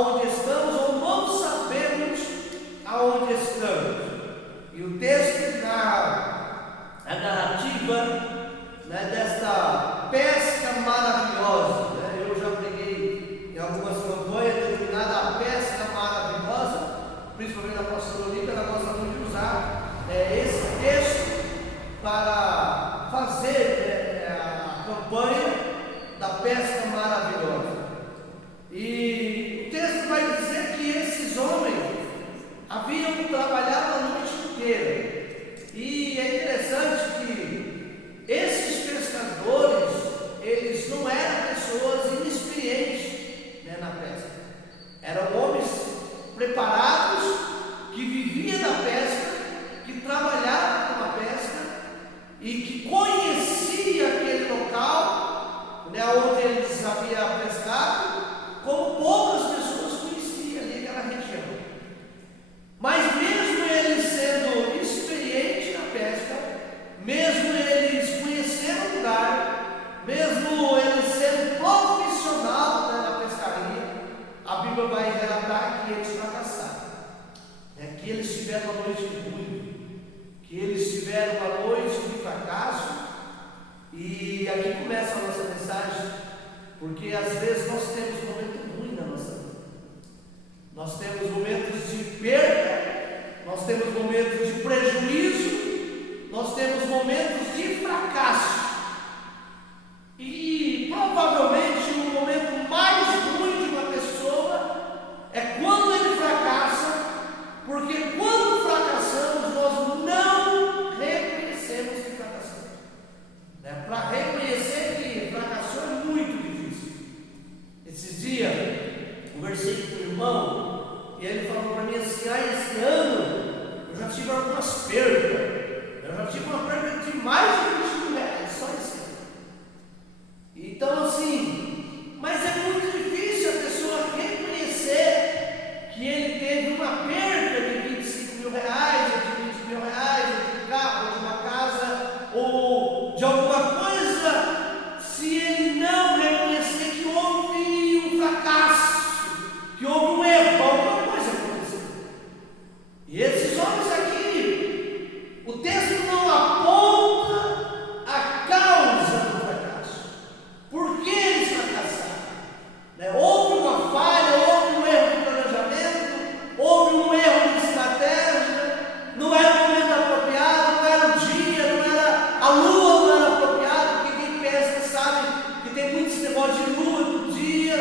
aonde estamos ou não sabemos aonde estamos. E o texto narra a narrativa, né, desta pesca maravilhosa. Né? Eu já preguei em algumas campanhas denominada a pesca maravilhosa, principalmente a pastora Olívia, ela gosta muito de usar esse texto para fazer a campanha da pesca maravilhosa. E o texto vai dizer que esses homens haviam trabalhado a noite inteira. E é interessante que esses pescadores, eles não eram pessoas inexperientes, né, na pesca. Eram homens preparados, que viviam da pesca, que trabalhavam com a pesca e que conheciam aquele local, né, onde eles haviam pescado, como poucas pessoas conheciam ali aquela região. Mas mesmo eles sendo experientes na pesca, mesmo eles conhecendo o lugar, mesmo eles sendo profissional, né, na pescaria, a Bíblia vai relatar que eles fracassaram, né, que eles tiveram uma noite ruim, que eles tiveram uma noite de fracasso. E aqui começa a nossa mensagem, porque às vezes nós temos um momento ruim na nossa vida. Nós temos momentos de perda, nós temos momentos de prejuízo, nós temos momentos de fracasso. E provavelmente o momento mais ruim de uma pessoa é quando ele fracassa, porque quando fracassamos nós não reconhecemos que fracassamos. Para reconhecer que fracassou é muito difícil. Esses dias conversei com o irmão e ele falou para mim assim: esse ano eu já tive algumas perdas. Eu já tive uma perda de mais de 20 mil reais só esse ano. Então assim, mas é muito difícil a pessoa reconhecer que ele teve uma perda de 25 mil reais, ou de 20 mil reais, ou de um carro, ou de uma casa, ou de alguma coisa, se ele não reconhecer que houve um fracasso, que houve um erro, alguma coisa aconteceu. E esses homens aqui, o texto não aponta a causa do fracasso. Por que eles fracassaram? Houve uma falha, houve um erro de planejamento, houve um erro de estratégia, não era o momento apropriado, não era o dia, não era a lua, não era apropriado, porque quem pesca sabe que tem muito esse negócio de lua do dia.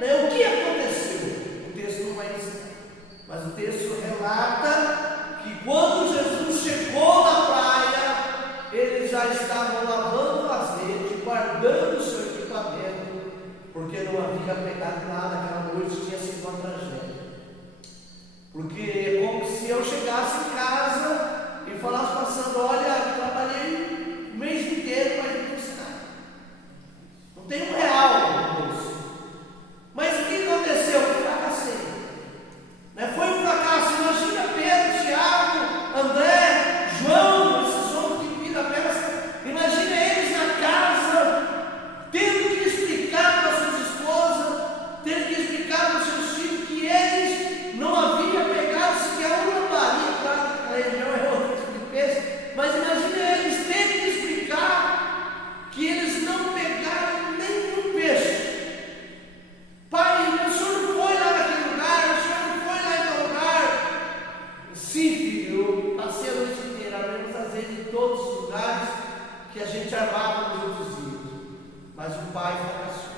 O que aconteceu? O texto não vai dizer, mas o texto relata que quando Jesus chegou na praia, eles já estavam lavando as redes, guardando o seu equipamento, porque não havia pegado nada aquela noite, tinha sido uma tragédia. Porque é como se eu chegasse em casa e falasse passando: olha, trabalhei o mês inteiro para ir para o Sinai, não tem R$1 no bolso. Mas o que aconteceu? Eu fracassei. Foi um fracasso. Imagina Pedro, Tiago, André, João, esses homens que viram a pesca. Imagina eles na casa, tendo que explicar para suas esposas, tendo que explicar para os seus filhos que eles não haviam pegado sequer uma lambaria. Claro que a região é outro tipo de peixe, mas imagina eles tendo que explicar que eles não pegaram nenhum peixe. Pai, o senhor não foi lá naquele lugar, o senhor não foi lá em tal lugar. Sim, filho, eu passei a noite inteira, abrimos as redes em todos os lugares que a gente armava nos outros dias. Mas o pai fracassou.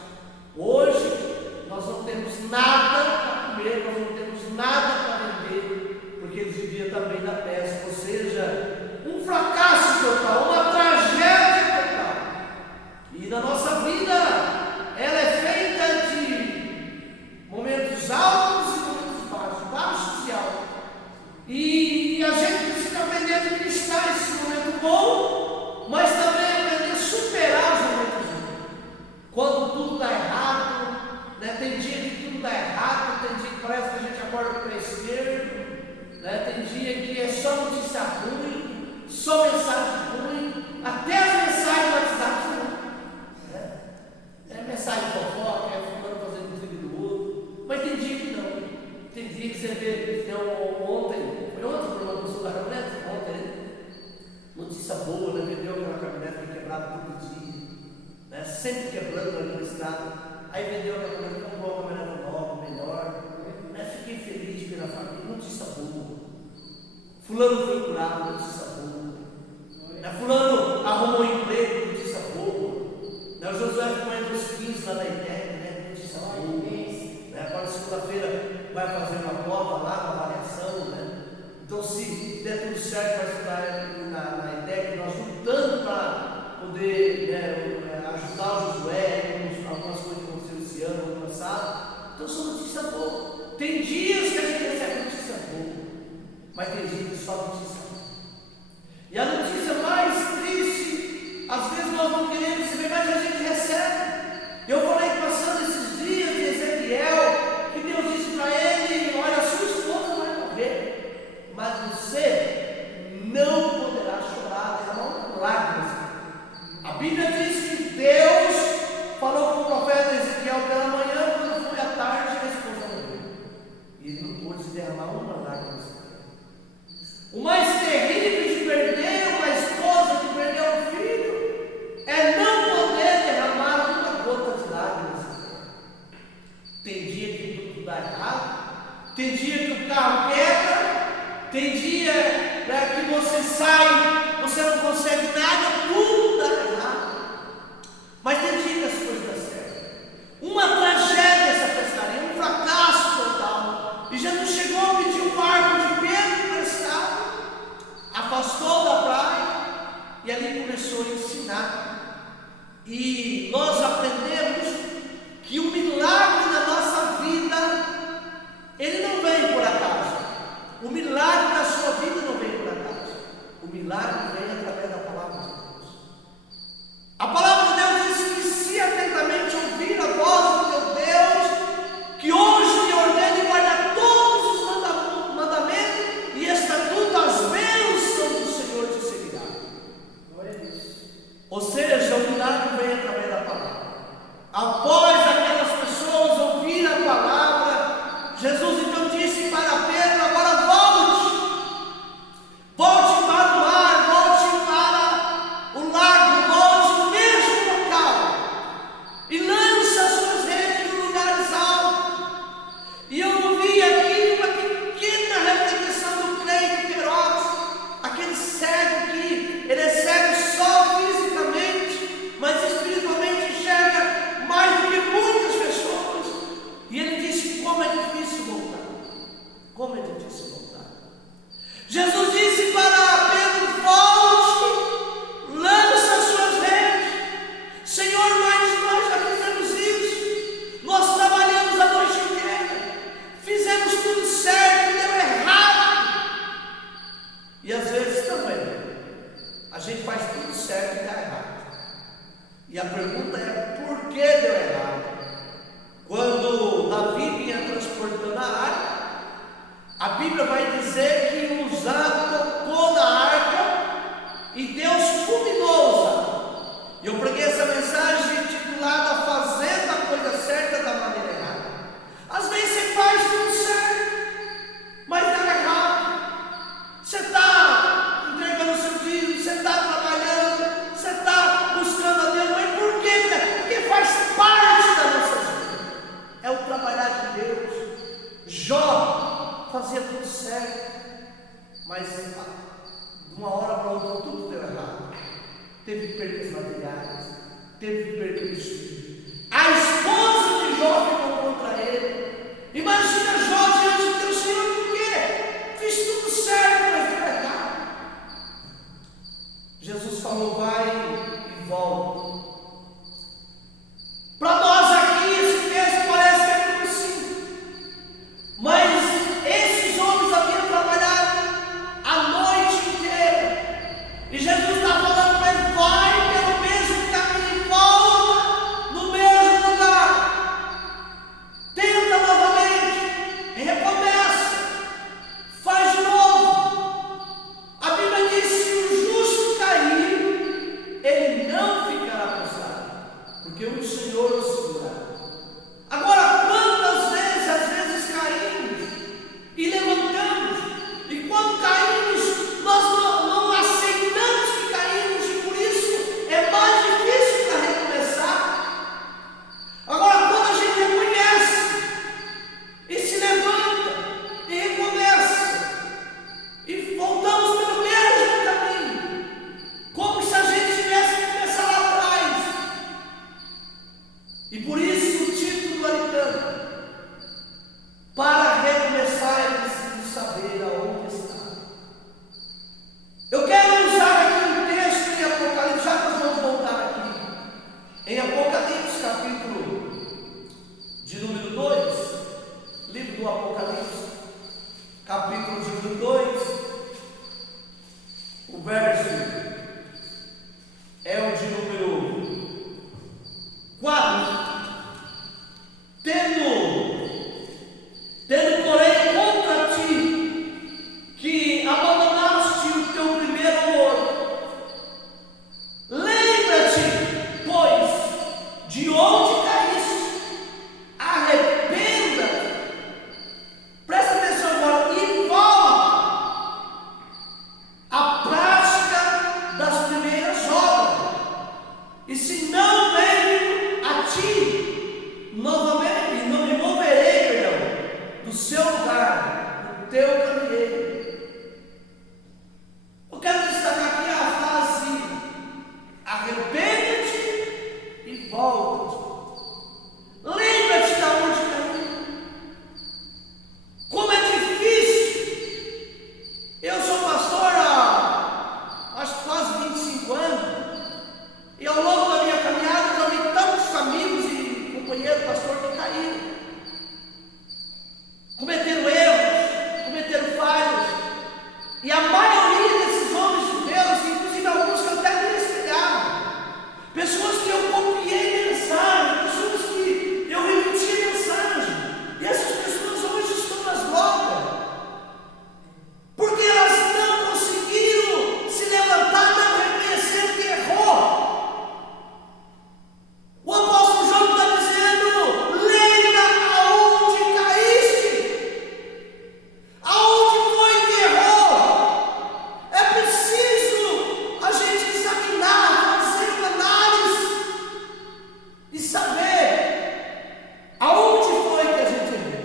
Hoje nós não temos nada para comer, nós não temos nada para vender, porque eles viviam também da pesca, ou seja, um fracasso total, uma tragédia total. E na nossa vida, ela é feita de momentos altos e momentos baixos, baixos e altos. E a gente precisa aprender a administrar esse momento bom, mas também aprender a superar os momentos ruins. Quando tudo dá errado, tem dia que tudo dá errado, tem dia que parece que a gente acorda para o esquerdo, tem dia que é só notícia ruim, só mensagem ruim, até as mensagens do WhatsApp são ruins. É mensagem fofoca, é fulano fazendo um filho do outro, mas tem dia que não. dia que você vê, ontem, foi ontem o irmão postou da caminhonete? Ontem, né? Notícia boa, né? Vendeu aquela caminhonete que quebrava todo dia, né? Sempre quebrando ali no estado. Aí vendeu a caminhonete, comprou uma caminhonete nova, melhor, né? Fiquei feliz pela família, notícia boa. Fulano foi curado, notícia boa, né? Fulano arrumou emprego, notícia boa, né? O Josué ficou entre os 15 lá da ITEC, né? Notícia boa, né? Agora segunda-feira vai fazer uma prova lá, uma avaliação, né? Então, se der tudo certo, vai estudar na ITEC, nós lutando para poder, né, ajudar o Josué, algumas coisas que aconteceram esse ano, ano passado. Então, são notícias boas. Tem dias que a gente recebe notícia boa, mas tem dias que só notícia boa. E a notícia mais triste, às vezes nós não queremos receber, mas a gente recebe. Eu falei passando esses dias de Ezequiel, que Deus disse para ele: olha, a sua esposa vai morrer, mas você não poderá chorar, derramar lágrimas. A Bíblia diz que Deus falou com o profeta Ezequiel pela manhã, quando foi à tarde, a esposa morreu. E ele não pôde derramar uma lágrima. O mais terrível de perder uma esposa, de perder um filho, é não poder derramar uma gota de lágrimas. Tem dia que tudo dá errado, tem dia que o carro quebra, tem dia que você sai, você não consegue nada, tudo dá errado. Mas tem dia que as coisas dão certo. Uma tragédia essa pescaria, um fracasso total. E Jesus chegou a pedir um barco de Pedro emprestado, afastou da praia e ali começou a ensinar. E nós aprendemos que o milagre na nossa vida, ele não vem por acaso. O milagre na sua vida não vem por acaso. O milagre vem através da palavra de Deus. A palavra de Deus diz que se atentamente ouvir a voz do teu Deus, que hoje lhe ordene guardar todos os mandamentos e estatutos, as bênçãos do Senhor te seguirá. Ou seja, o milagre vem através da palavra. Após aquelas pessoas ouvirem a palavra, Jesus então disse para Pedro: agora volte para o mar, volte para o lago, volte no mesmo local e lance as suas redes em lugares altos. E eu ouvi aqui uma pequena reflexão do Cleito Queiroz, aquele cego que ele é cego só fisicamente, mas espiritualmente enxerga mais do que muitas pessoas. E ele disse: como é difícil voltar, como é difícil voltar. Jesus disse para Pedro: volte, lança as suas redes. Senhor, mas nós já fizemos isso, nós trabalhamos a noite inteira, fizemos tudo certo, deu errado. E às vezes também a gente faz tudo certo e dá errado. E a pergunta é: por que deu errado? Quando Davi vinha transportando a arca, a Bíblia vai dizer que Uzá tocou na arca e Deus fulminou Uzá. E eu preguei essa mensagem intitulada Fazendo a Coisa Certa da Maneira Errada. Às vezes você faz tudo certo, mas dá errado. Você está entregando o seu dízimo, você está trabalhando, você está buscando a Deus, mas por quê? Porque faz parte da nossa vida. É o trabalhar de Deus. Jó fazia tudo certo, mas de uma hora para outra tudo deu errado. Teve perdas materiais, teve perda de filhos. A esposa de Jó ficou contra ele. Imagina Jó diante de Deus: Senhor, por quê? Fiz tudo certo, mas deu errado. Jesus falou: vai e volta. Para nós aqui esse texto parece que é muito simples, mas esses homens haviam trabalhado a noite inteira, e Jesus está falando para ele: vai pelo mesmo caminho, volta no mesmo lugar, tenta novamente. cometeram erros, cometeram falhas, e a maioria desses homens de Deus, inclusive alguns que eu até me espelhava, pessoas que eu copiei mensagem, pessoas que eu repeti mensagem, e essas pessoas hoje estão nas drogas, porque elas não conseguiram se levantar, não reconheceram que errou. O apóstolo João está dizendo: lembra aonde caíste, aonde foi que errou. É preciso a gente examinar, fazer uma análise e saber aonde foi que a gente errou.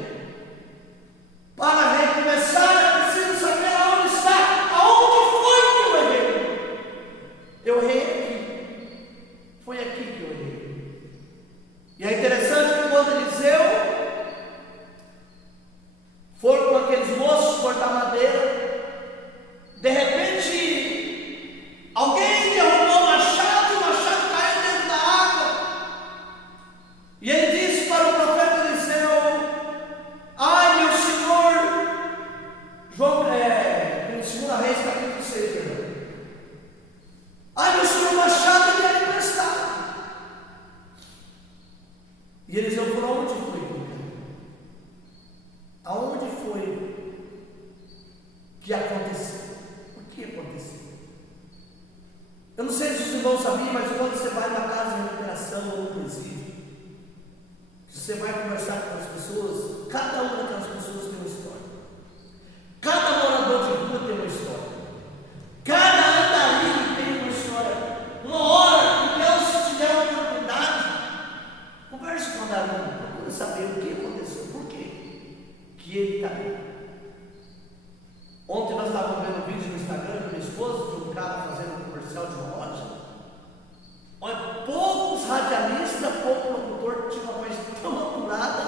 Para recomeçar, é preciso saber aonde está, aonde foi que eu errei. Eu errei aqui, foi aqui que eu errei. E é interessante que quando Eliseu for com aqueles moços cortar madeira, de repente alguém derrubou o machado e o machado caiu dentro da água. E ele disse para o profeta Eliseu: ai, meu senhor, João, em 2 Reis capítulo 6, ai, meu senhor, o machado me era emprestado. E Eliseu falou: onde foi? Aonde foi que aconteceu? O que aconteceu? Eu não sei se os irmãos sabiam, mas quando você vai na casa de recuperação ou no presídio, você vai conversar com as pessoas, cada uma daquelas pessoas tem uma história. Cada morador de rua tem uma história. Cada andarilho tem uma história. Uma hora, Deus, se tiver uma oportunidade, converse com o andarilho, procura saber o que aconteceu, por quê que ele está ali. Ontem nós estávamos vendo um vídeo no Instagram com minha esposa, de um cara fazendo um comercial de uma loja. Olha, poucos radialistas, pouco locutor tinha uma voz tão apurada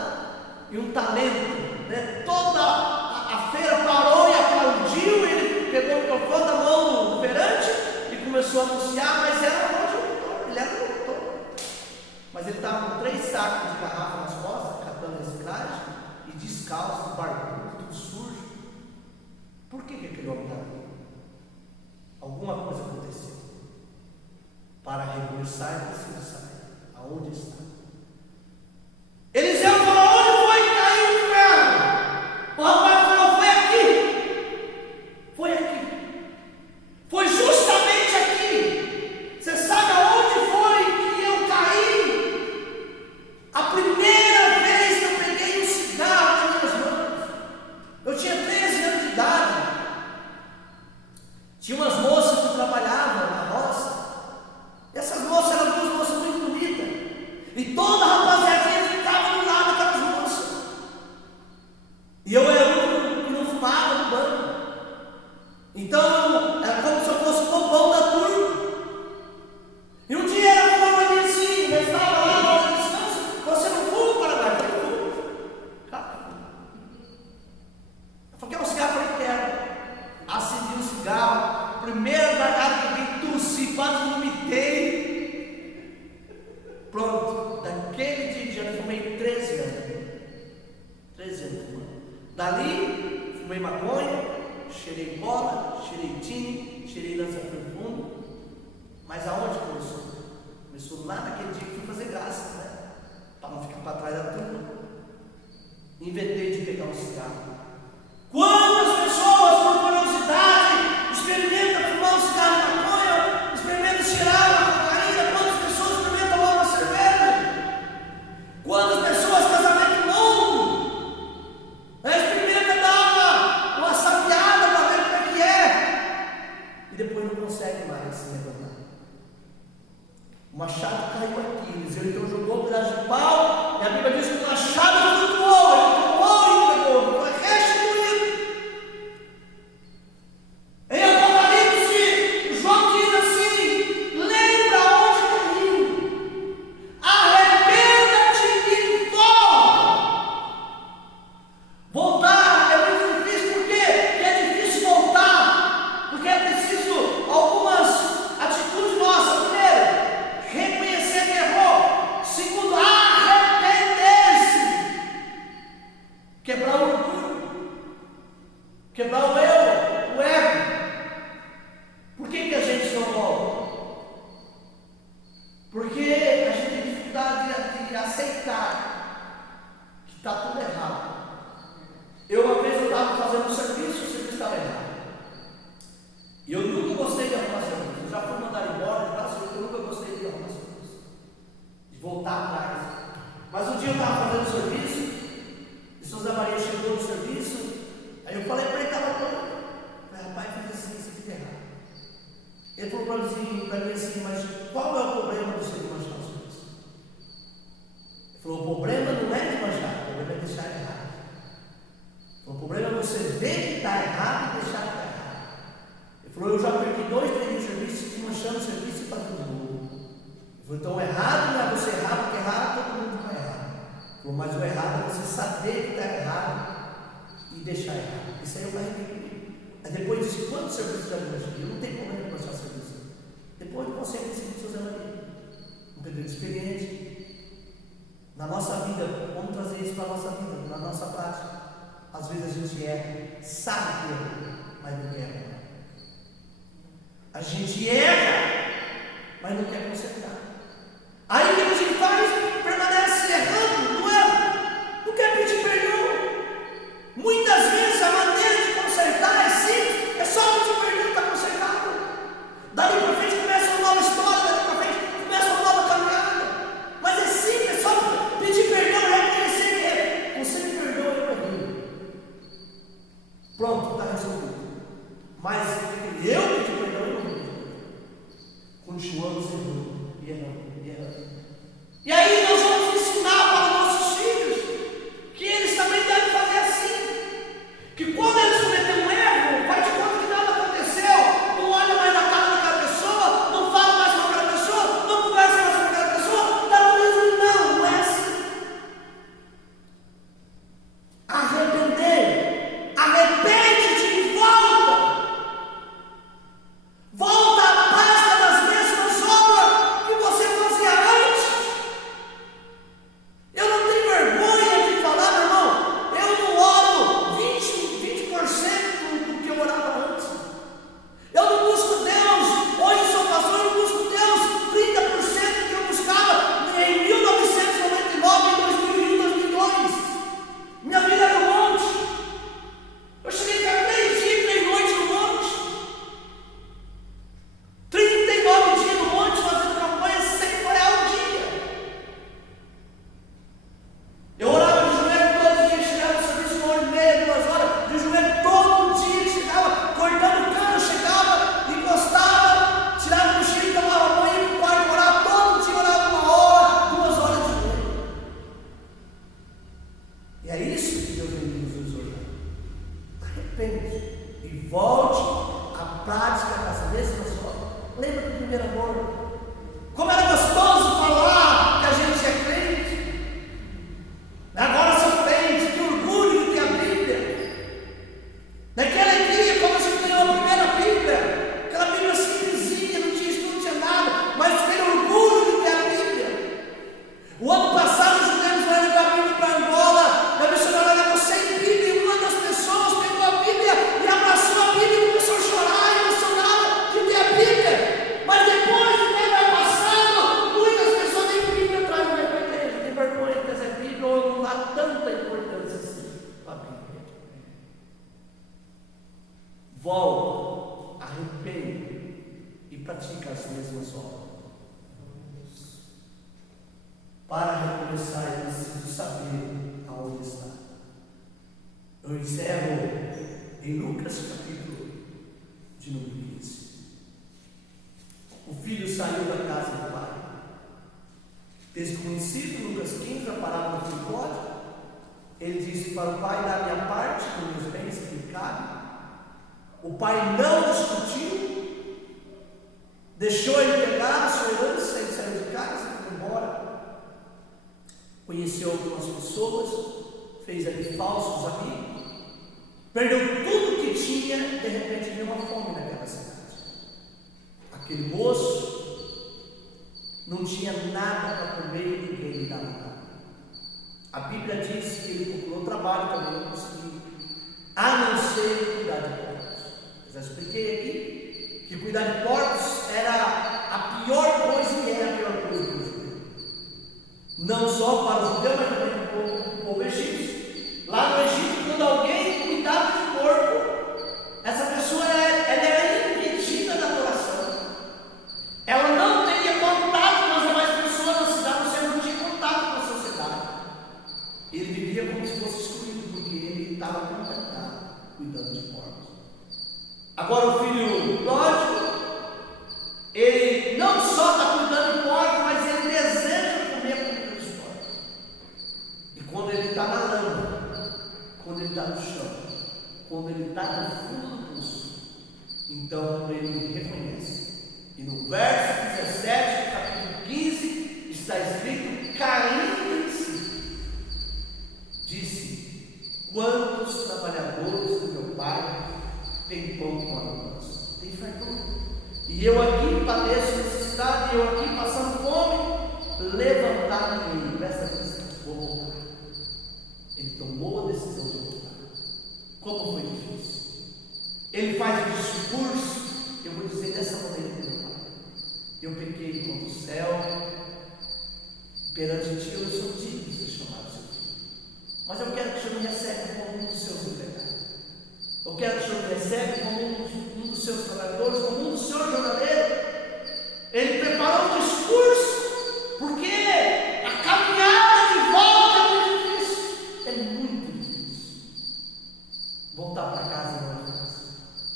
e um talento, né? Toda a feira parou e aplaudiu. Ele pegou o microfone da mão do operante e começou a anunciar, mas era uma voz de locutor, ele era um locutor. Mas ele estava com 3 sacos de garrafa nas costas, catando reciclagem, e descalço, barbudo, tudo sujo. Por que aquele homem estava ali? Alguma coisa aconteceu. Para recomeçar, é preciso saber aonde está. Eliseu falou: onde foi que caiu o ferro? O rapaz falou: foi aqui. Foi aqui. Foi justamente aqui. Você sabe aonde foi que eu caí? A primeira vez que eu peguei um cigarro nas minhas mãos, eu tinha 13 anos de idade. Tinha umas moças que trabalhavam na roça. Essas moças eram 2 moças muito bonitas. E toda a rapaziadinha ficava do lado daquelas moças. E eu era o único que não fumava no banco. Então era como se eu fosse o bobão da turma. E um dia ela falou para mim assim: eu estava lá na hora de descanso, você não fuma, Paraguai? Eu falei: fumo. Ela falou: quer um cigarro? Eu falei: quero. Acendi um cigarro, primeira gargada que eu tossi, quase vomitei. Pronto, daquele dia já fumei 13 anos. 13 anos fumando. Dali, fumei maconha, cheirei bola, cheirei tine, cheirei lança-fundo. Mas aonde começou? Começou lá naquele dia que fui fazer graça, né? Para não ficar para trás da turma. Inventei de pegar um cigarro. Quantas pessoas, por curiosidade, experimentam fumar um cigarro de maconha, experimentam cheirar uma cocaína? Quantas pessoas experimentam tomar uma cerveja? Quantas pessoas, casamento longo, experimentam dar uma sabiada para ver como é que é, e depois não consegue mais se levantar. O machado caiu aqui, Eliseu então jogou um pedaço de pau, e a Bíblia diz que o machado flutuou, ele tomou e entregou, foi restituído. quebrar o eu, o ego. Por que a gente não volta? Porque a gente tem dificuldade de aceitar que está tudo errado. Uma vez eu estava fazendo um serviço, o serviço estava errado. E eu nunca gostei de arrumar serviço. Eu já fui mandado embora de casa, eu nunca gostei de arrumar serviço. De voltar atrás. Mas um dia eu estava fazendo um serviço, e Souza Maria chegou no serviço, aí eu falei para ele, estava todo. Falei, rapaz, fiz assim, isso aqui é errado. Ele falou para mim assim, mas qual é o problema de você manchar o serviço? Ele falou, o problema não é de manchar, o problema é deixar errado. O problema é você ver que está errado e deixar que está errado. Ele falou, eu já perdi 2, 3 dias de serviço, te manchando o serviço e fazendo de novo. Ele falou, então errado não é você errar, porque errado todo mundo vai errar. Ele falou, mas o errado é você saber que está errado e deixar errado. Isso aí eu carreguei comigo. Aí depois disse, quantos serviços já manchei? Não tem problema de manchar serviço. Depois de você conseguir de Souza Maria. Um período experiente. Na nossa vida, vamos trazer isso para a nossa vida, na nossa prática. Às vezes a gente erra, sabe que erra, mas não quer errar. A gente erra, mas não quer consertar. Aí o que a gente faz? Permanece errando, não erra, não quer pedir perdão. Muitas vezes a maneira de consertar é simples, é só pedir perdão e está consertado. Dali para frente começa uma nova história, dali para frente começa uma nova caminhada. Mas é simples, é só pedir perdão e reconhecer que é. Você me perdoa, eu perdoo. Pronto, está resolvido. Mas eu pedi perdão e não pedi perdão. Continuamos errando, e errando, e errando. E aí nós vamos ensinar para os nossos filhos que eles também devem fazer assim. Que quando eles cometerem um erro, vai de conta que nada aconteceu. Não olha mais na cara daquela pessoa, não fala mais com aquela pessoa, não conversa mais com aquela pessoa. Está tudo não, não é assim. Arrepender. Arrepende-te e volta. Volta à prática das mesmas obras que você fazia antes. Eu não tenho vergonha de falar, meu irmão. Eu não oro 20% do que eu orava antes. Eu não busco Deus. Hoje sou pastor, eu não busco Deus 30% do que eu buscava em 1999, em 2001, 2002. Minha vida era um monte. Eu cheguei a ficar 3 dias, 3 noites no monte. 39 dias no monte fazendo campanha sem parar um dia. Eu orava de joelho todo dia, chegava no serviço 1h30, 2 horas, de joelho todo dia, chegava cortando cano, chegava, encostava, tirava o mochila, tomava banho no quarto, orava todo dia, orava 1 hora, 2 horas de joelho. E é isso que Deus vem nos hoje. Arrepende e volte à prática das mesmas obras. Lembra do primeiro amor? Como era gostoso falar que a gente é crente. Agora sou crente, que orgulho de ter a Bíblia. Naquela alegria, como a gente ganhou a primeira Bíblia, aquela Bíblia simplesinha, não tinha estudo, não tinha nada, mas aquele orgulho de ter a Bíblia. O ano passado, os judeus foram levar a Bíblia para Angola, a missionária levou 100 Bíblias, e uma das pessoas pegou a Bíblia e abraçou a Bíblia e começou a chorar, emocionada de ter a Bíblia. Mas depois o tempo vai passando, muitas pessoas nem Bíblia trazem mais para a igreja, tem vergonha de trazer a Bíblia ou não dá tanta importância assim para a Bíblia. Volta, arrepende e pratica as mesmas obras. Para recomeçar, é preciso saber aonde está. Eu encerro em Lucas capítulo de número 15. O filho saiu da casa do pai. Texto conhecido, Lucas 15, a parábola do filho pródigo. Ele disse para o pai: dá minha parte dos meus bens que me cabe. O pai não discutiu, deixou ele pegar a sua herança, ele saiu de casa e foi embora. Conheceu algumas pessoas, fez ali falsos amigos, perdeu tudo que tinha, de repente veio uma fome naquela cidade. Aquele moço não tinha nada para comer e ninguém lhe dava nada. A Bíblia diz que ele procurou trabalho também, não conseguiu, a não ser que que cuidar de porcos era a pior coisa e é a pior coisa para o judeu. Não só para o judeu, mas também para o povo egípcio. Lá no Egito, quando alguém cuidava de porco, essa pessoa ela era impedida da adoração. Ela não teria contato com as demais pessoas da cidade, você não tinha contato com a sociedade. Ele vivia como se fosse excluído, porque ele estava contaminado, cuidando de porcos. Agora o filho pródigo, ele não só está cuidando de porcos, mas ele deseja comer a comida dos porcos. E quando ele está na lama, quando ele está no chão, quando ele está no fundo do poço, então ele reconhece. E no verso 17 do capítulo 15 está escrito: caindo em si, disse: quantos trabalhadores do meu pai têm pão com almoço, tem fartura, e eu aqui padeço necessidade, e eu aqui passando fome. Levantar-me, presta atenção, vou voltar. Ele tomou a decisão de voltar. Como foi difícil. Ele faz um discurso, eu vou dizer dessa maneira para meu pai: eu pequei contra o céu, perante ti eu sou digno de ser chamado seu filho, mas eu quero que o Senhor me receba como um dos seus empregados. Eu quero que o Senhor me receba como um dos seus trabalhadores, como um dos seus jornaleiros. Ele preparou um discurso, porque a caminhada de volta é muito difícil. É muito difícil. Voltar para casa não é fácil.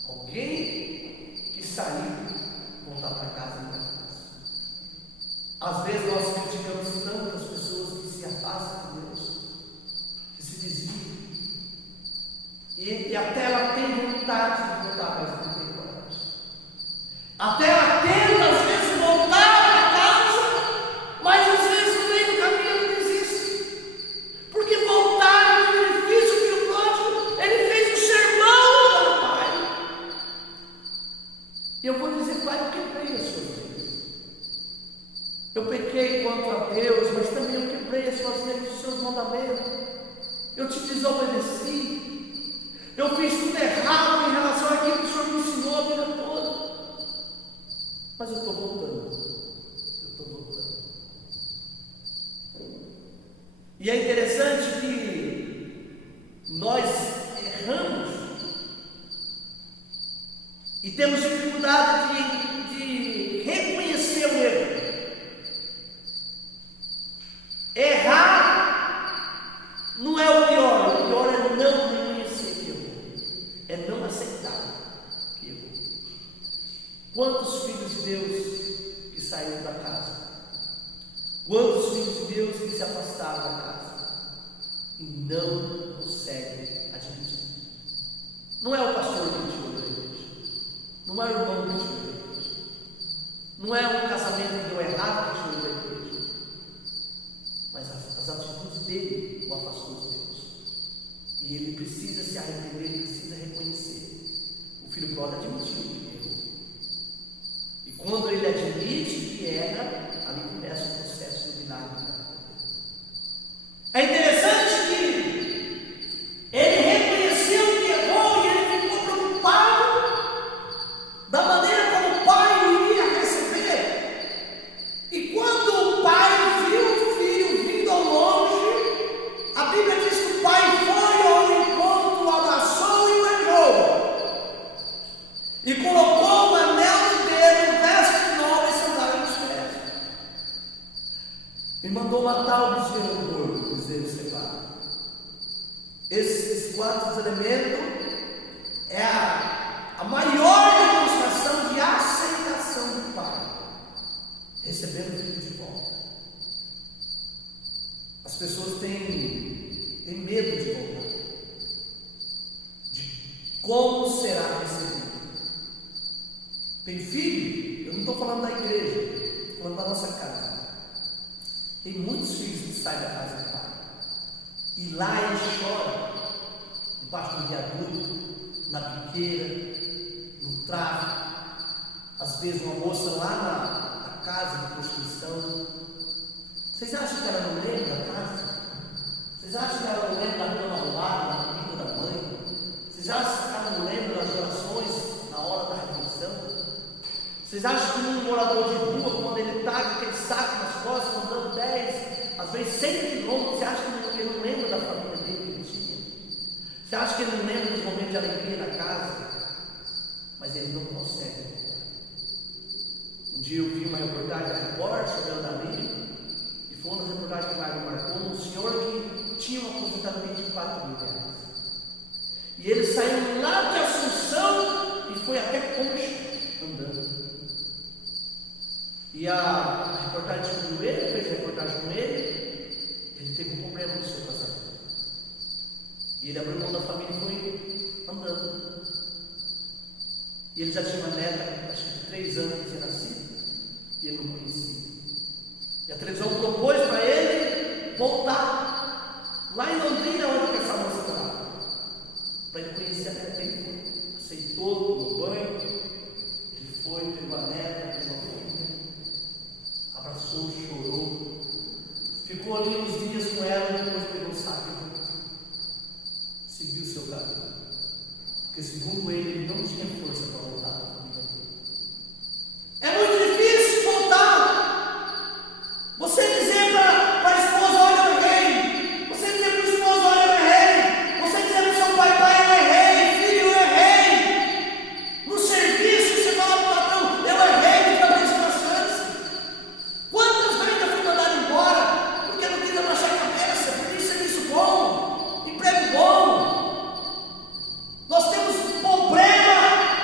Alguém que saiu, voltar para casa não é fácil. Às vezes nós criticamos tantas pessoas que se afastam de Deus, que se desviam. E até ela tem vontade de voltar, mas não tem coragem. Até ela tenta às vezes voltar para casa, mas às vezes no meio do caminho ela desiste. Porque voltar é muito difícil. O filho pródigo, ele fez um sermão para o pai. E eu vou dizer: pai, eu quebrei as suas leis. Eu pequei contra Deus, mas também eu quebrei as suas leis, os seus mandamentos. Eu te desobedeci. Eu fiz tudo errado em relação àquilo que o Senhor me ensinou a vida toda. Mas eu estou voltando. Eu estou voltando. E é interessante que nós erramos e temos dificuldade de reconhecer o erro. Errar não é o pior é não reconhecer que errou, é não aceitar que errou. Quantos filhos de Deus que saíram da casa? Quantos filhos de Deus que se afastaram da casa e não conseguem admitir? Não é o pastor que tirou da igreja, não é o irmão que tirou da igreja, não é um casamento que deu errado que tirou da igreja, mas as atitudes dele o afastou de Deus. E ele precisa se arrepender, ele precisa reconhecer. O filho pródigo admitiu que errou. E quando ele admite que erra, ali começa o processo do milagre. É interessante que ele reconheceu que errou e ele ficou preocupado da maneira como o pai o iria receber. E quando o pai viu o filho vindo ao longe, a Bíblia diz que o pai foi ao encontro, o abraçou e o beijou. E colocou um anel no dedo, veste nova e sandália nos pés. E mandou matar o bezerro cevado. Esses quatro elementos é a maior demonstração de aceitação do pai, recebendo o filho de volta. As pessoas têm medo de voltar, de como será recebido. Tem filho, eu não estou falando da igreja, estou falando da nossa casa. Tem muitos filhos que saem da casa do pai, e lá ele chora, debaixo do viaduto, na biqueira, no tráfico. Às vezes uma moça lá na casa de prostituição. Vocês acham que ela não lembra da casa? Vocês acham que ela não lembra da cama ao lado, da comida da mãe? Vocês acham que ela não lembra das orações na hora da refeição? Vocês acham que um morador de rua, quando ele está com aquele saco nas costas, andando 10, às vezes 100 quilômetros, você acha que ele não lembra da família dele que ele tinha? Você acha que ele não lembra dos momentos de alegria na casa? Mas ele não consegue. Um dia eu vi uma reportagem da Record sobre a Andarilho, e foi uma das reportagens que mais me marcou, um senhor que tinha uma aposentadoria de 4 mil reais. E ele saiu lá de Assunção e foi até Concha, andando. E a reportagem descobriu ele, fez a reportagem com ele teve um problema no seu casamento. E ele abriu mão da família e foi andando. E ele já tinha uma neta, acho que de 3 anos que tinha nascido, e ele não conhecia. E a televisão propôs para ele voltar lá em Londrina, onde essa moça morava, para ele conhecer a neta. Ele foi, aceitou, tomou banho, ele foi, pegou a neta, pegou a filha, abraçou, chorou, ficou ali uns dias com ela e depois pegou o saco e voltou. Seguiu o seu caminho. Porque segundo ele não tinha força para voltar para a família dele. É muito difícil voltar. Você dizer para a esposa, olha, eu errei. Você dizer para o esposo, olha, eu errei. Você dizer para o seu pai, eu errei. Filho, eu errei. No serviço, você fala para o patrão, eu errei, me dá mais uma chance. Quantas vezes eu fui mandado embora porque não quis abaixar a cabeça, porque serviço bom, emprego bom. Nós temos problema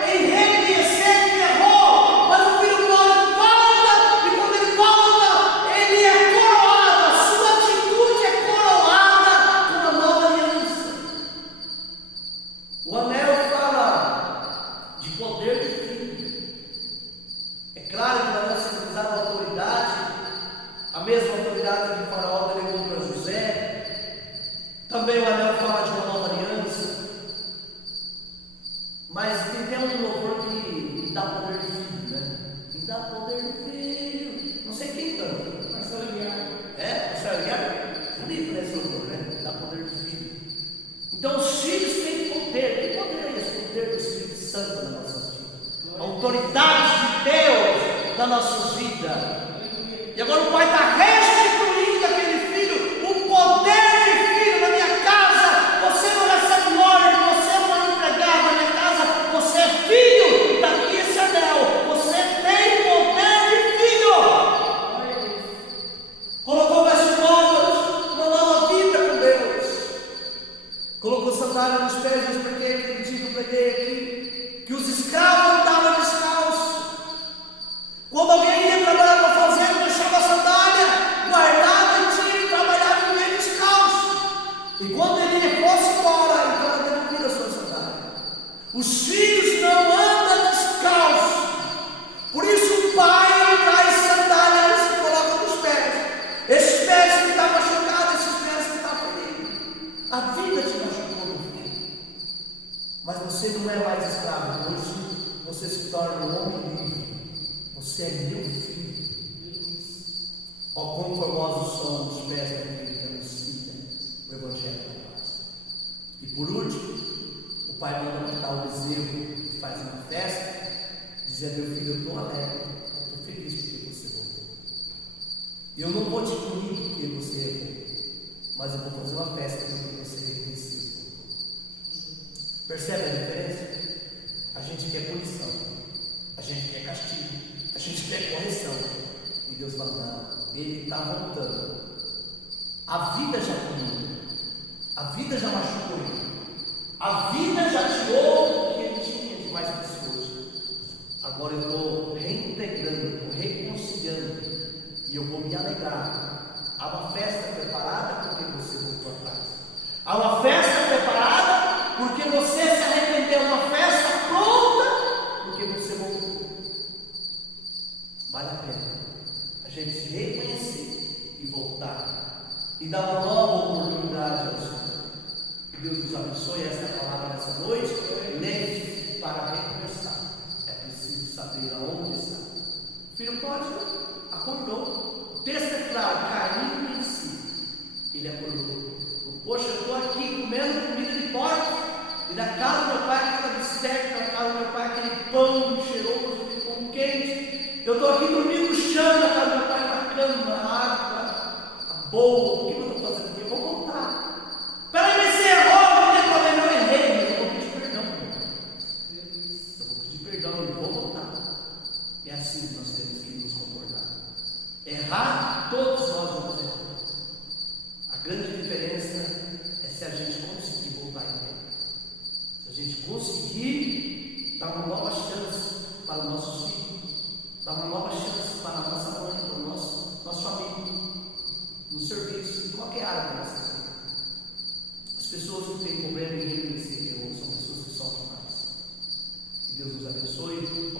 em reconhecer que errou, mas o filho pródigo volta, e quando ele volta, ele é coroado, a sua atitude é coroada com uma nova aliança. O anel fala de poder de filho. É claro que o anel simbolizava a autoridade, a mesma autoridade que o faraó delegou para José. Também o anel fala de uma nova aliança. Mas tem um louvor que me dá poder de filho, né? Me dá poder de filho. Não sei quem canta. Marcelo Guiar. É? Marcelo Guiar? Bonito, né, esse louvor, né? Me dá poder de filho. Então os filhos têm poder. Que poder é esse? Poder do Espírito Santo nas nossas vidas. A autoridade de Deus nas nossas vidas. E agora o Pai está restituindo aquele filho, o poder de filho na minha casa. Você não recebe ordem, você não é empregado na minha casa, você é filho. Está aqui esse anel, você tem poder de filho. Colocou vestimenta, uma nova vida com Deus. Colocou sandália nos pés, eu expliquei aquele dia que eu preguei aqui, que os escravos andavam descalços. Quando alguém ia trabalhar na fazenda, deixava a sandália, guardava e tinha e trabalhava e veio descalço. E quando ele fosse embora, então ele devolvia a sua sandália. Os filhos não andam descalços. Por isso o pai traz sandálias e coloca nos pés. Esses pés que estão machucados, esses pés que estão feridos. A vida te machucou no filho. Mas você não é mais escravo. Hoje você se torna um homem livre. Você é meu filho. Ó, quão formosos são os pés daquele que anuncia o Evangelho da paz. E por último, o pai manda matar o bezerro e faz uma festa, dizendo: meu filho, eu estou alegre, eu estou feliz porque você voltou. Eu não vou te punir porque você errou, mas eu vou fazer uma festa porque você reconheceu. Percebe a diferença? A gente quer punição, a gente quer castigo, a gente quer correção. E Deus fala: não, Ele está voltando. A vida já puniu, a vida já machucou ele, a vida já tirou o que ele tinha de mais precioso. Agora eu estou reintegrando, estou reconciliando, e eu vou me alegrar. Há uma festa preparada porque você voltou atrás. Há uma festa preparada porque você se arrependeu. Uma festa pronta porque você voltou. Vale a pena a gente se reconhecer e voltar e dar uma nova oportunidade ao Senhor. Que Deus nos abençoe. Esta palavra nessa noite. Lembre-se, para recomeçar é preciso saber aonde está. O filho pródigo acordou. O texto é claro, caindo em si. Ele acordou. Poxa, eu estou aqui comendo comida de porco, e na casa do meu pai aquela bisteca, na casa do meu pai aquele pão cheiroso, aquele pão quente. gente conseguir dar uma nova chance para os nossos filhos, dar uma nova chance para a nossa mãe, para o nosso amigo, no serviço, em qualquer área da nossa vida. As pessoas que têm problema em reconhecer Deus são pessoas que sofrem mais. Que Deus nos abençoe.